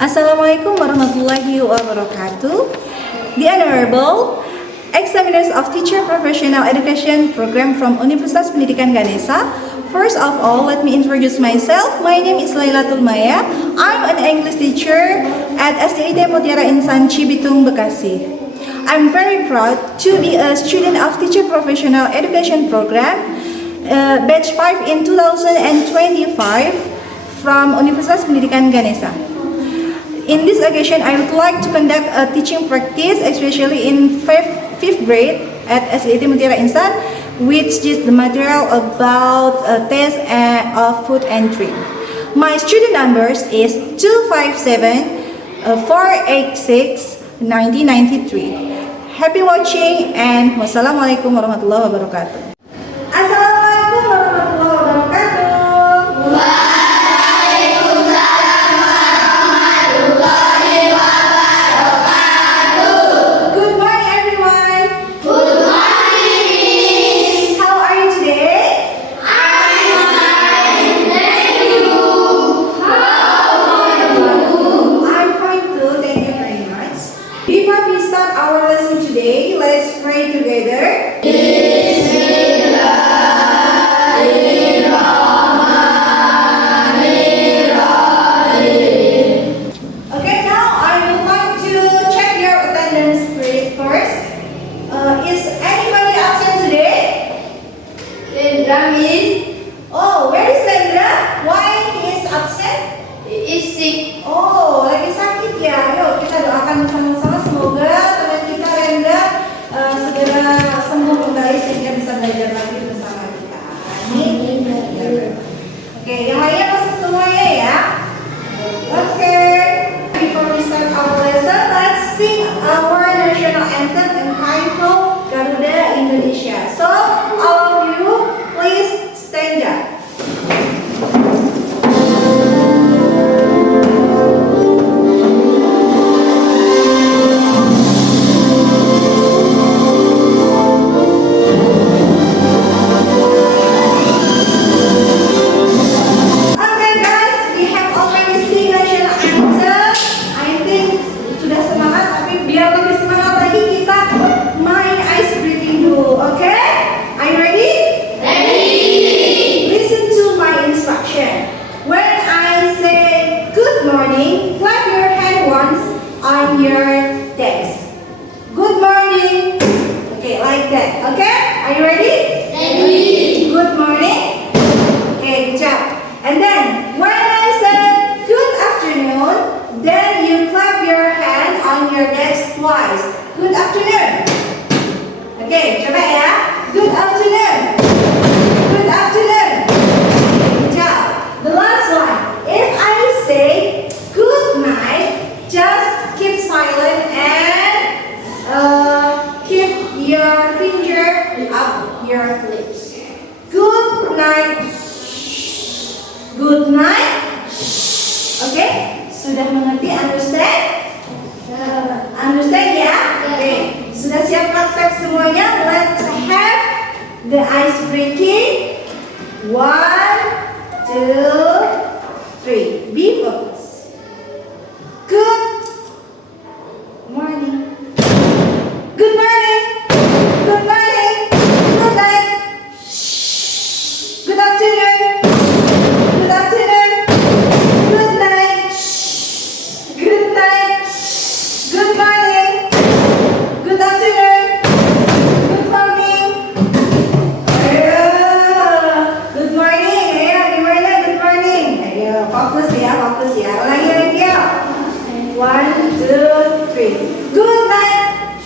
Assalamualaikum warahmatullahi wabarakatuh. The Honorable Examiners of Teacher Professional Education Program from Universitas Pendidikan Ganesha. First of all, let me introduce myself. My name is Lailatul Maya. I'm an English teacher at SDIT Mutiara Insan Cibitung, Bekasi. I'm very proud to be a student of Teacher Professional Education Program, batch 5 in 2025 from Universitas Pendidikan Ganesha. In this occasion, I would like to conduct a teaching practice, especially in 5th grade at SDIT Mutiara Insan, which is the material about a test of food and drink. My student numbers is 257-486-1993. Happy watching and wassalamualaikum warahmatullahi wabarakatuh. Assalamualaikum warahmatullahi wabarakatuh. Today, let's pray together. Okay, now I would like to check your attendance first. Is anybody absent today? Sandra is Oh, where is Sandra? Why he is absent? sick. Oh, lagi sakit ya. Yuk kita doakan bersama-sama semoga teman kita Renda segera sembuh kembali sehingga bisa belajar lagi bersama kita. Amin. Oke, yang lainnya masuk semuanya ya. Oke. Before we start our lesson, let's sing our national anthem entitled Garuda Indonesia. So, all of you, please stand up. On your desk. Good morning. Okay, like that. Okay, are you ready? Ready. Good morning. Okay, good job. And then when I say good afternoon, then you clap your hand on your desk twice. Good afternoon. Okay, coba ya. Good afternoon. Good afternoon. Good job. The last one. If I say good night, just keep silent and keep your finger up your lips. Good night. Good night. Okay? Sudah mengerti? Understand? Understand ya? Okay. Sudah siap praktek semuanya? Let's have the ice breaking. 1, 2, 3. Be focused. Good morning. Good morning. Good morning. Good night. Good afternoon. Good afternoon. Good night. Good night. Good morning. Good afternoon. Good morning. Good morning. Ayo, gimana? Good morning. Ayo, fokus ya, fokus ya. Lagi ya. 1, 2, 3. Good night.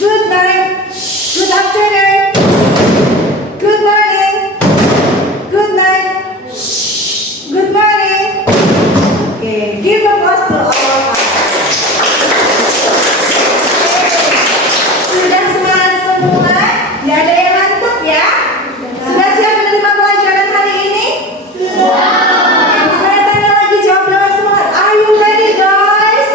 Good night. Good afternoon. Good morning. Good night. Good morning. Okay, give applause to all of us. Sudah semangat semua? Tidak ada yang ngantuk ya? Sudah siap menerima pelajaran hari ini? Sudah. Saya tanya lagi, jawab dengan semangat. Are you ready, guys?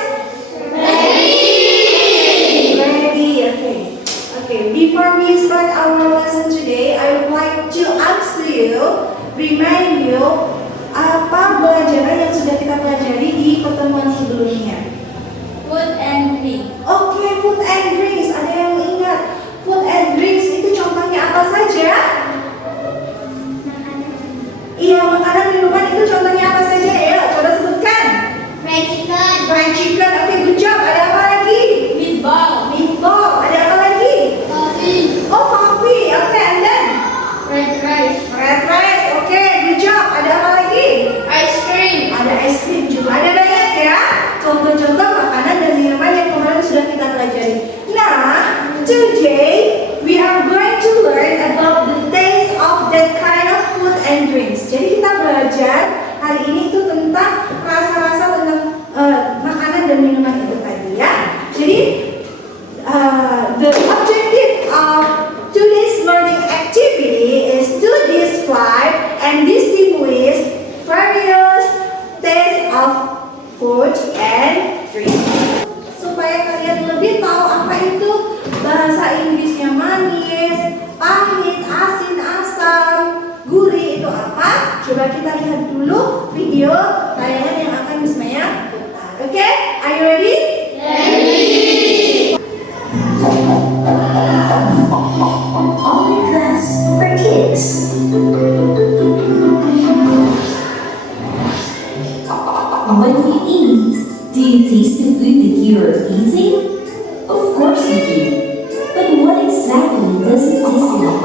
Ready, okay. Okay, before we start our lesson today, I would like to ask you, remind you, apa pelajaran yang sudah kita pelajari di pertemuan sebelumnya. video tayangan yang akan Miss Maya putar. Oke, are you ready? Online class for kids. When you eat, do you taste the food that you are eating? Of course you do. But what exactly does it taste like?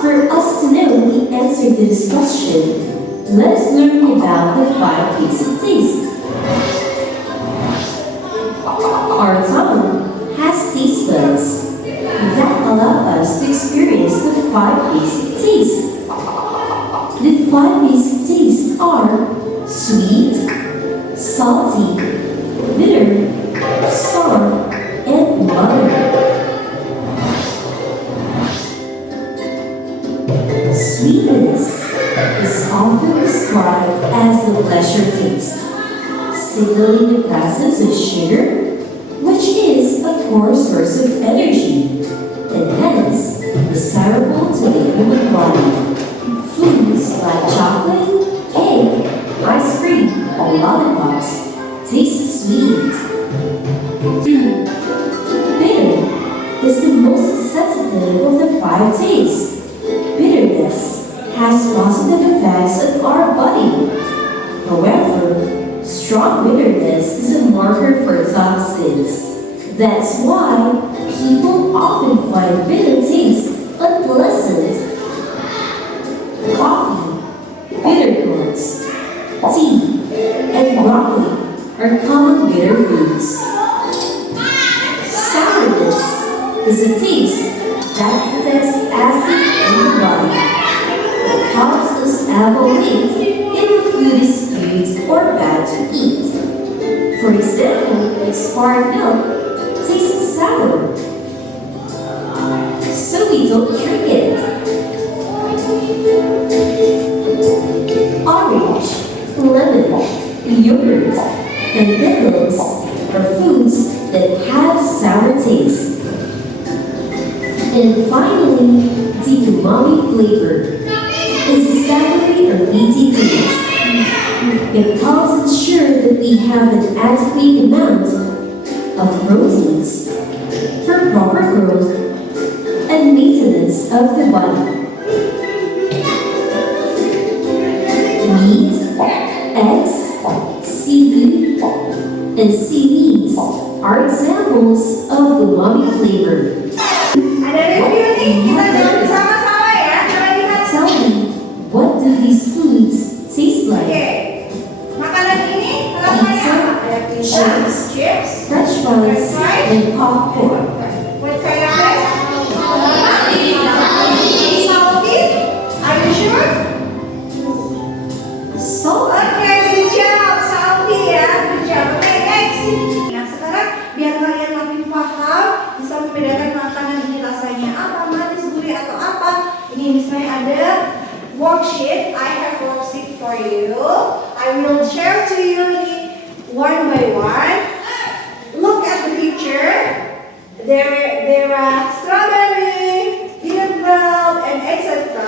For us to know the answer to this question, let us learn about the 5 basic tastes. Our tongue has taste buds that allow us to experience the 5 basic tastes. The 5 basic tastes are sweet, salty, bitter, sour, and butter. Sweetness is often described as the pleasure taste, signaling the presence of sugar, which is a core source of energy, and hence desirable to the human body. Foods like chocolate, cake, ice cream, or lollipops taste sweet. Bitter is the most sensitive of the 5 tastes. Bitterness has positive effects on our body. However, strong bitterness is a marker for toxins. That's why people often find bitter taste unpleasant. Coffee, bitter gourds, tea, and broccoli are common bitter foods. Sourness is a taste that detects acid in the body. It helps us evaluate if the food is good or bad to eat. For example, expired milk tastes sour, so we don't drink it. Orange, lemon, yogurt, and pickles are foods that have sour taste. And finally, the umami flavor is a savory or meaty taste. It helps ensure that we have an adequate amount of proteins for proper growth and maintenance of the body. Meat, eggs, seafood, and seaweeds are examples of umami flavor. Ada review nih, kita jawab sama-sama ya. Coba lihat. Tell me, what do these foods taste Oke, like? makanan ini rasanya apa? Ada pizza, chips, French fries and popcorn. with fried rice. Salty? Are you sure? Salt. Oke, good job. Salty ya, good job. Oke, next. Nah, sekarang biar kalian makin paham, bisa membedakan makanan ini rasanya apa, manis, gurih, atau apa. Ini misalnya ada worksheet. I have worksheet for you. I will share to you ini one by one. Look at the picture. There are strawberry, peanut and etc.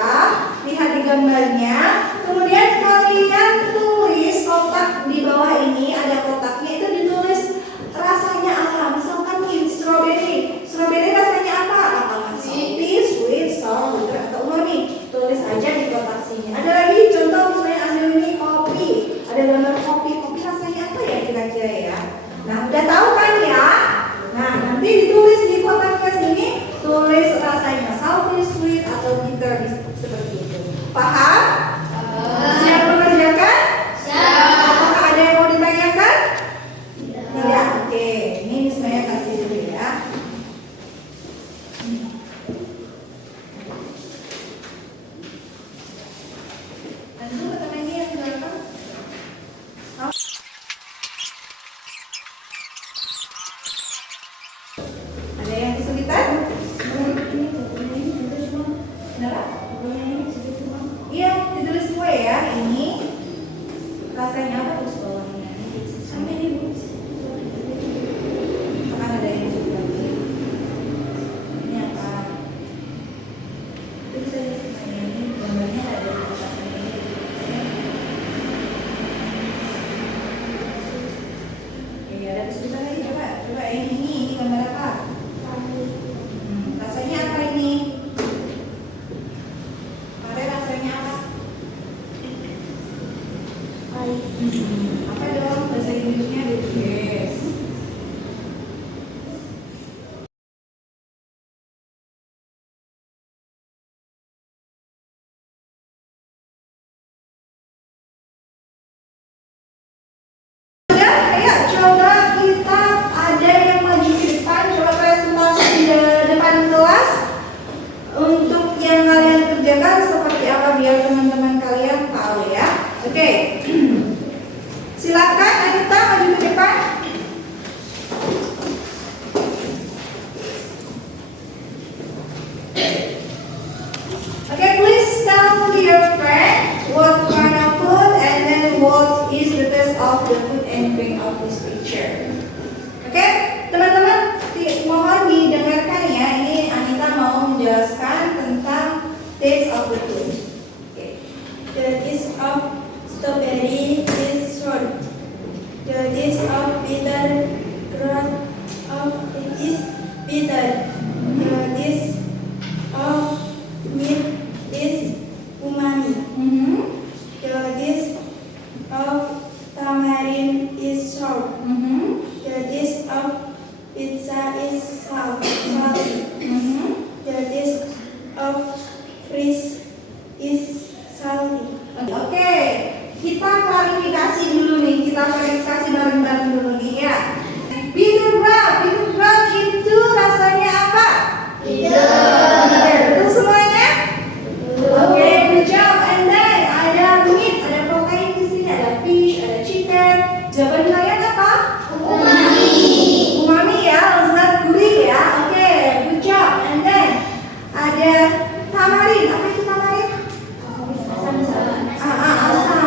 Lihat di gambarnya. Kemudian kalian tulis kotak di bawah ini, ada kotaknya, itu ditulis rasanya apa. Misalkan nih strawberry. Strawberry rasanya apa? Apakah salty, sweet, sour, bitter, atau umami? Tulis aja di kotak sini. Ada lagi contoh misalnya ambil ini kopi. Ada gambar kopi. Kopi rasanya apa ya kira-kira ya? Nah, udah tahu kan ya? Nah, nanti ditulis di kotaknya sini, tulis rasanya salty, sweet, atau bitter seperti itu. Paham? Siap mengerjakan? Apakah ada yang mau ditanyakan? Tidak. Oke, ini saya kasih dulu ya. Dan dulu teman-teman yang berapa? Ada yang kesulitan? Kenapa? Iya, ditulis semua ya. Ini rasanya apa terus bawahnya? Sampai di sekarang ada yang juga. Ini apa? Itu bisa ini gambarnya ada di kotaknya ini. Apa dong bahasa Inggrisnya ditulis? Ayo coba kita ada yang maju ke depan, coba presentasi di depan kelas untuk yang kalian kerjakan seperti apa biar teman-teman kalian tahu ya. Oke. Silakan Anita maju ke depan. Okay, please tell your friend what kind of food and then what is the taste of the food and drink of this picture. Oke, teman-teman mohon didengarkan ya. Ini Anita mau menjelaskan tentang taste of the food. Oke. The taste of strawberry is sour. The taste of bitter gourd is bitter. The taste of meat is umami. The taste of tamarind is sour. The taste of pizza is salty. The taste of fish is salty. Oke, kita klarifikasi dulu nih, kita klarifikasi bareng-bareng dulu nih ya. Bitter gourd itu rasanya apa? Bitter. Betul semuanya? Oke, good job. And then ada meat, ada protein di sini, ada fish, ada chicken. Jawaban kalian apa? Umami ya, lezat gurih ya. Oke, good job. And then ada tamarin. Apa itu tamarin?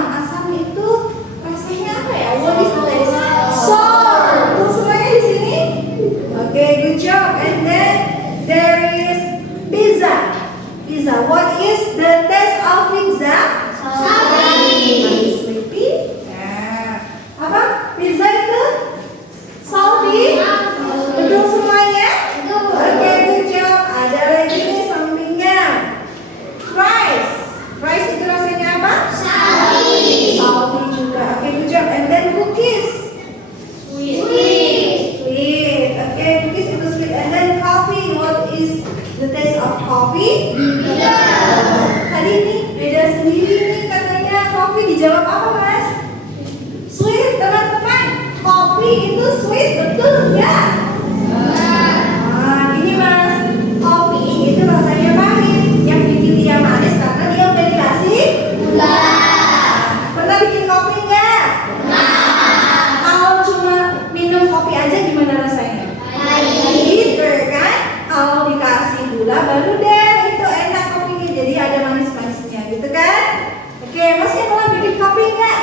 Asam itu rasanya apa ya? What is the taste? Sour. Betul semuanya di sini? Oke, good job. And then there is pizza. What is the taste of pizza? Salty. Nah, apa? Pizza itu salty? Betul semuanya? Oke, good job. Ada lagi nih sampingnya. Fries itu rasanya apa? Salty juga. Oke, good job. And then cookies. Sweet. Oke, cookies itu sweet. And then coffee. What is the taste of coffee? Tadi nih beda sendiri nih katanya kopi. Dijawab apa mas? Sweet teman-teman. Kopi itu sweet, betul nggak? Nah, gini mas. Kopi itu rasanya pahit. Yang bikin dia manis karena dia udah dikasih gula. Pernah bikin kopi nggak? Kalau cuma minum kopi aja gimana rasanya? Bitter kan? Kalau dikasih gula baru deh itu enak kopinya. Jadi ada manis-manisnya gitu kan? Oke, masih pernah bikin kopi nggak?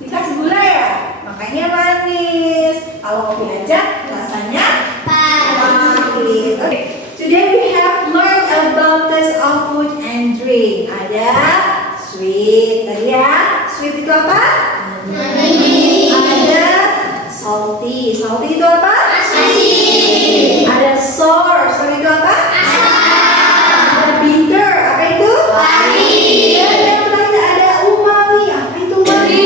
Dikasih gula ya? Makanya manis. Kalau kopi aja rasanya pahit. Oke. Today we have learned about taste of food and drink. Ada sweet tadi ya. Sweet itu apa? Ada salty. Salty itu apa? Ada sour. Sour itu apa? Ada bitter. Apa itu? Dan yang terakhir ada umami. Apa itu umami?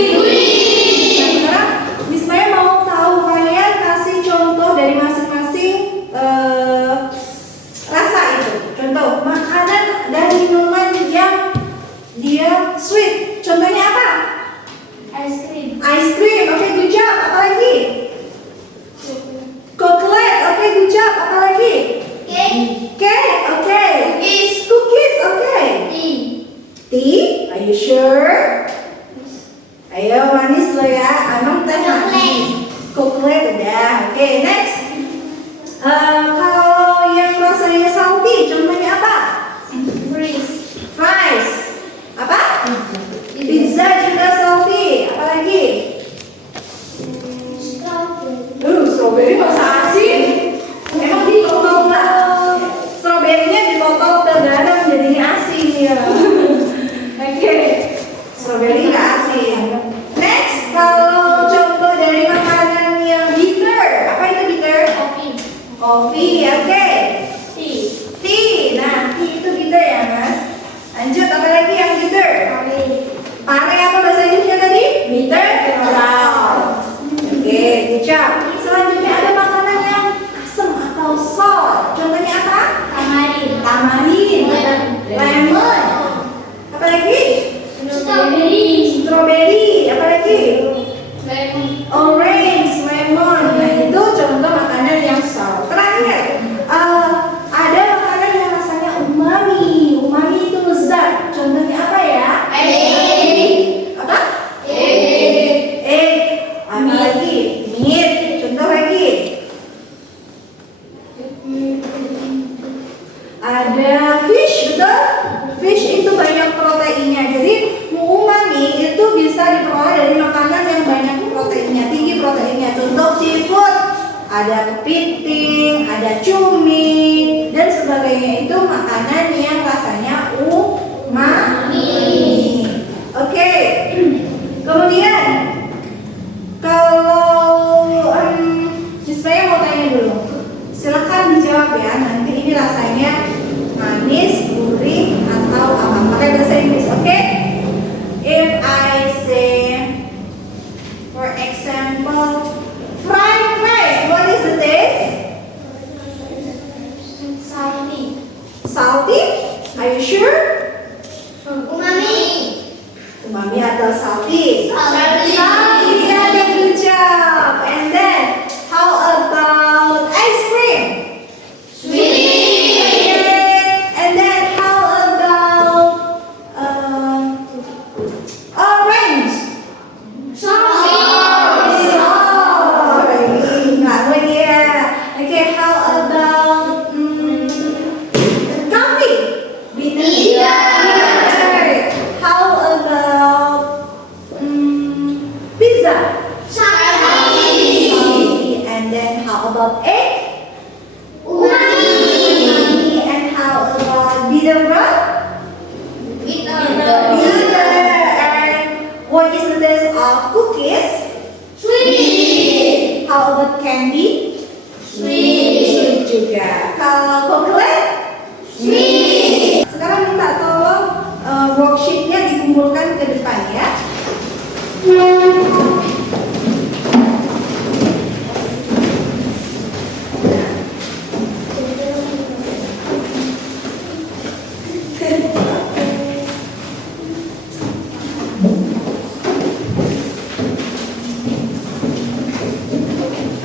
Nah, sekarang Miss Maya mau tahu kalian kasih contoh dari masing-masing rasa itu. Contoh makanan dan minuman yang dia sweet. Contohnya apa? Ice cream. Ice cream. Oke, good job. Apa lagi? Coklat. Oke, good job. Apa lagi? Cake. Oke. Cookies. Oke. Tea. Are you sure? Ayo manis lo ya. Emang teh manis. Coklat udah. Oke, next. Kalau yang rasanya salty, contohnya apa? Fries. Apa? Pizza juga salty. Apa lagi? Strawberry masa asin? Emang di botol nggak? Strawberry-nya di botol tergaram jadinya asin ya. Oke, strawberry nggak asin. Next, kalau contoh dari makanan yang bitter, apa itu bitter? Coffee, oke. Strawberry, apa lagi? Lemon. Orange, lemon. Nah, itu contoh makanan yang sour. Terakhir, ada makanan yang rasanya umami. Umami itu lezat. Contohnya apa ya? Egg. Apa? Egg. Egg. Apa lagi? Meat. Contoh lagi. Ada fish, betul? Fish itu banyak proteinnya. Jadi umami itu bisa diperoleh dari makanan yang banyak proteinnya, tinggi proteinnya. Contoh seafood, ada kepiting, ada cumi dan sebagainya. Itu makanan yang rasanya umami. Oke. Kemudian kalau saya mau tanya dulu. Silahkan dijawab ya. Nanti ini rasanya manis, gurih, atau apa? Pakai bahasa Inggris, oke? If I say, for example, fried rice, what is the taste? Salty. Salty? Are you sure? Umami. Umami atau salty? Salty. Salty, yeah, good job. And then, how about ice cream? Sweet. And then how about orange? Sour. Sorry, not lagi ya. Okay, how about coffee? Bitter. How about pizza? Salty. And then how about egg? Umami. And how about bitter bread? Bitter. And what is the taste of cookies? Sweet. How about candy? Sweet. Sweet juga. Kalau coklat? Sweet. Sekarang minta tolong worksheet-nya dikumpulkan ke depan ya.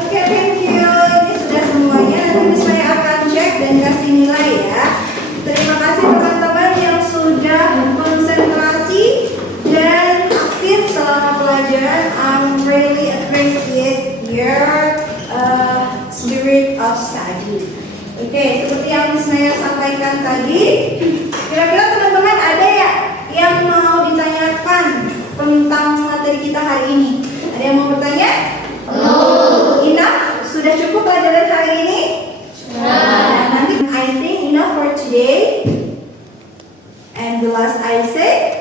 Oke, thank you. Ini sudah semuanya. Nanti saya akan cek dan kasih nilai ya. Terima kasih teman-teman yang sudah konsentrasi dan aktif selama pelajaran. I'm really appreciate your spirit of study. Oke, seperti yang Miss Naya sampaikan tadi, kira-kira teman-teman ada ya yang mau ditanyakan tentang materi kita hari ini? Ada yang mau bertanya? Enough? Sudah cukup pelajaran hari ini? Nanti I think enough for today. And the last I say,